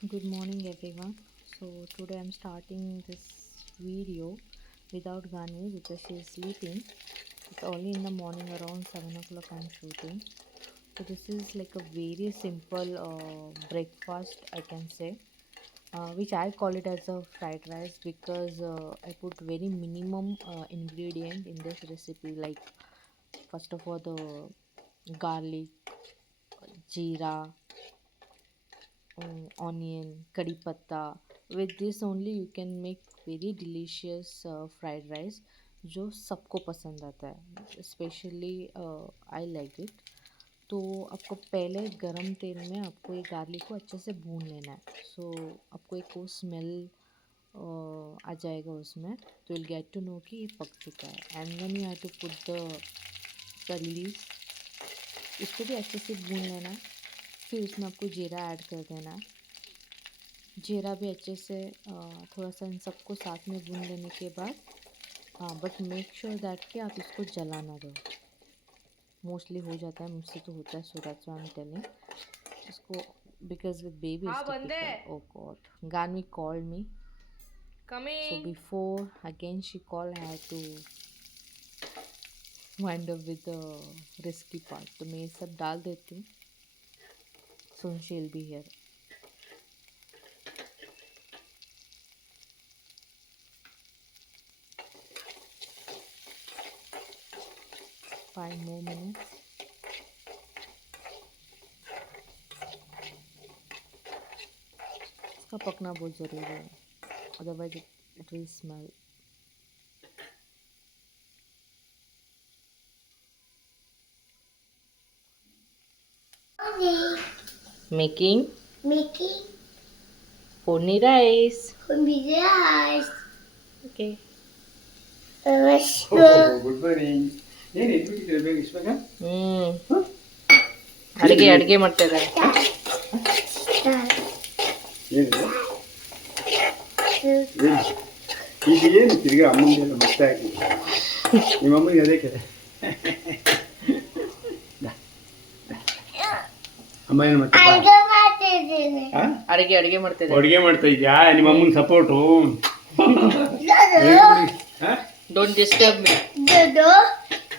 Good morning, everyone. So, today I'm starting this video without Gani because she's sleeping. It's early in the morning, around 7 o'clock. I'm shooting. So, this is like a very simple breakfast, I can say, which I call it as a fried rice because I put very minimum ingredient in this recipe. Like, first of all, the garlic, jeera, onion, curry patta. With this only you can make very delicious fried rice जो सबको पसंद आता है specially I like it. तो आपको पहले गरम तेल में आपको ये गार्लिक को अच्छे से भून लेना है. सो आपको एक वो स्मेल आ जाएगा उसमें, तो विल गेट टू नो कि ये पक चुका है. And then you have to put the curry leaves, इसको भी अच्छे से भून लेना है. फिर उसमें आपको जीरा ऐड कर देना है. जीरा भी अच्छे से थोड़ा सा इन सबको साथ में भून लेने के बाद, हाँ, बट मेक श्योर दैट कि आप इसको जला ना दो. मोस्टली हो जाता है, मुझसे तो होता है, so that's why I am telling इसको because with baby is difficult. Oh God, Gaanvi called me. So before again she called, I had to wind up with the risky part. तो मैं ये सब डाल देती हूँ. Soon she'll be here. 5 more minutes. इसका पकना बहुत ज़रूरी है, otherwise it will smell. Making Making pony rice. rice. Okay. Good morning. ಏನು ಎದ್ಬಿಟ್ಟಿದ್ರೆ ಬೇಗ ಇಷ್ಟ ಬೇಗ? ಅಡುಗೆ ಮಾಡ್ತಾ ಇದ್ದಾರೆ. ಏನಿದೆ ಈಗ ಏನು ತಿರ್ಗಿ ಅಮ್ಮಂಗೆಲ್ಲ ಮತ್ತೆ ಹಾಕಿ ನಿಮ್ಮ ಅಮ್ಮನಿಗೆ ಅದಕ್ಕೆ ಅಮ್ಮ ಏನು ಮತ್ತೆ ಅಡುಗೆ ಮಾಡ್ತಾ ಇದ್ದಾರೆ. ಅಡುಗೆ ಮಾಡ್ತಾ ಇದೆಯಾ? ನಿಮ್ಮ ಅಮ್ಮನ ಸಪೋರ್ಟು. Don't disturb me.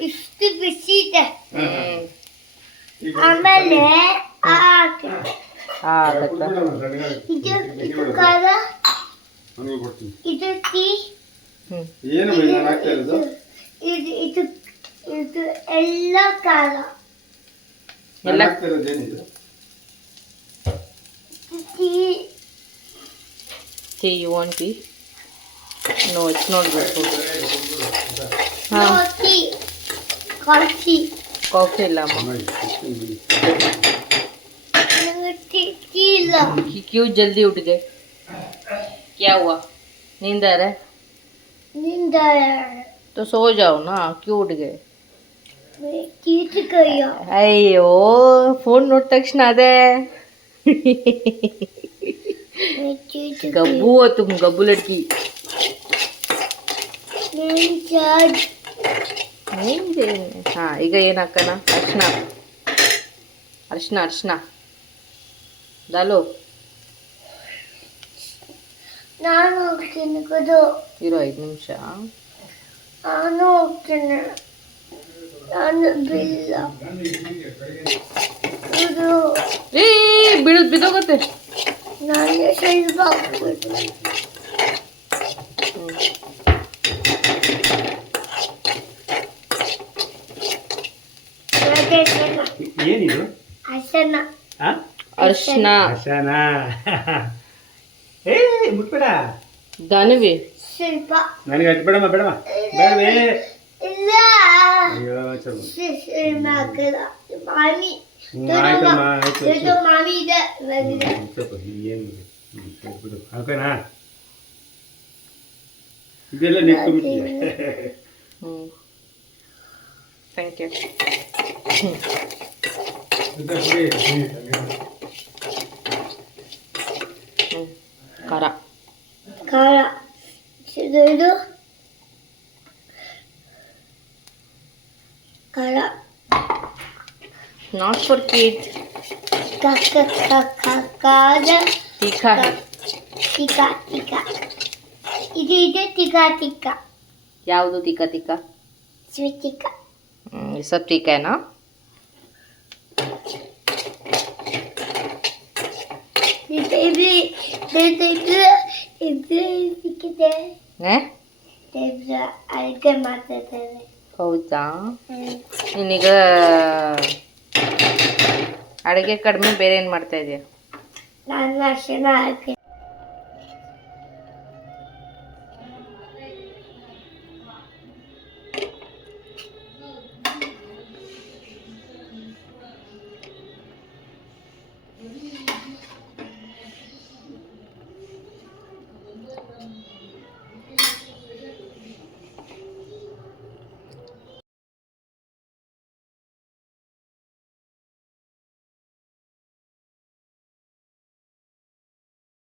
ಇಷ್ಟು ಬಿಸಿ ಇದೆ. ಆಮೇಲೆ ಇದು ಖಾರ, ಇದು ಟೀ, ಏನು ನಾನು ಹಾಕ್ತಾ ಇರೋದು ಇದು ಇದು ಇದು ಎಲ್ಲ ಖಾರ. ಎಲ್ಲ ಹಾಕ್ತಾ ಇರೋದು ಏನಿದೆ? Tea. Tea, you want tea? No, it's not good food. No, tea. Coffee. Coffee ಇಲ್ಲ ಅಮ್ಮ. टी ला. क्यों जल्दी उठ गए? क्या हुआ? नींद आ रहा है? नींद आया है. तो सो जाओ ना, क्यों उठ गए? मैं चीट गया. ಅಯ್ಯೋ, ಫೋನ್ ನೋಡಿದ ತಕ್ಷಣ ಅದೇ मैं चीट गब्बू हो तुम, गब्बू लड़की. मैं चार्ज. ಹಾ, ಈಗ ಏನು ಹಾಕೋಣ? ಅರ್ಶಿನ ದಾಲು. ನಾನು ಹೋಗ್ತೀನಿ ಕದು. ಇರೋ 5 ನಿಮಿಷ. ನಾನು ಹೋಗ್ತೀನಿ. ನಾನು ಬಿಲ್ಲ. ಇದು ಬಿದೋಗುತ್ತೆ. ನಾನು ಸ್ವಲ್ಪ ಹಾಕ್ಬಿಟ್ಟು. ಏನಿದು? ಅರ್ಶನ. ಅರ್ಶಿನ. ಅಶಾನ. ಏ ಮುಟ್ಬೇಡ. ದಾನವಿ ಸ್ವಲ್ಪ. ನನಗೆ ಹಚ್ಬೇಡಮ್ಮ, ಬೇಡಮ್ಮ, ಬೇಡವೇ. ಇಲ್ಲ. ಅಯ್ಯೋ ಚಲೋ. ಹಾಕಲ್ಲ ಮಾಮಿ. ಆಯ್ತಮ್ಮ, ಆಯ್ತು ಇದು ಮಾಮಿ ಇದೆ. ಸ್ವಲ್ಪ ಏನು ಬಿಡು, ಹಾಕೋಣ. ಇದೆಲ್ಲ ನಿಂತ್ಕೊಂಡ್ಬಿಟ್ಟಿದೆ. Thank you. ಖಾರ ಖಾರ. ಇದು ಖಾರ. Not for kids. ಖಾರ ತೀಖಾ ಟಿಕಾ ಟಿಕಾ ಇದು ಇದೆ ಟಿಕಾ ಟಿಕಾ ಯಾವುದು ತೀಖಾ ತೀಖಾ ಸ್ವೀಟ್ ಟಿಕಾ ये सब ठीक है ना ಇದು ಸಿಕ್ಕಿದೆ ಅಡುಗೆ ಮಾಡ್ತಿದ್ದೇವೆ ಹೌದಾ ನೀನೀಗ ಅಡುಗೆ ಕಡಿಮೆ ಬೇರೆ ಏನು ಮಾಡ್ತಾ ಇದೀಯ ನಾನು ಅರ್ಶಿನ ಹಾಕಿ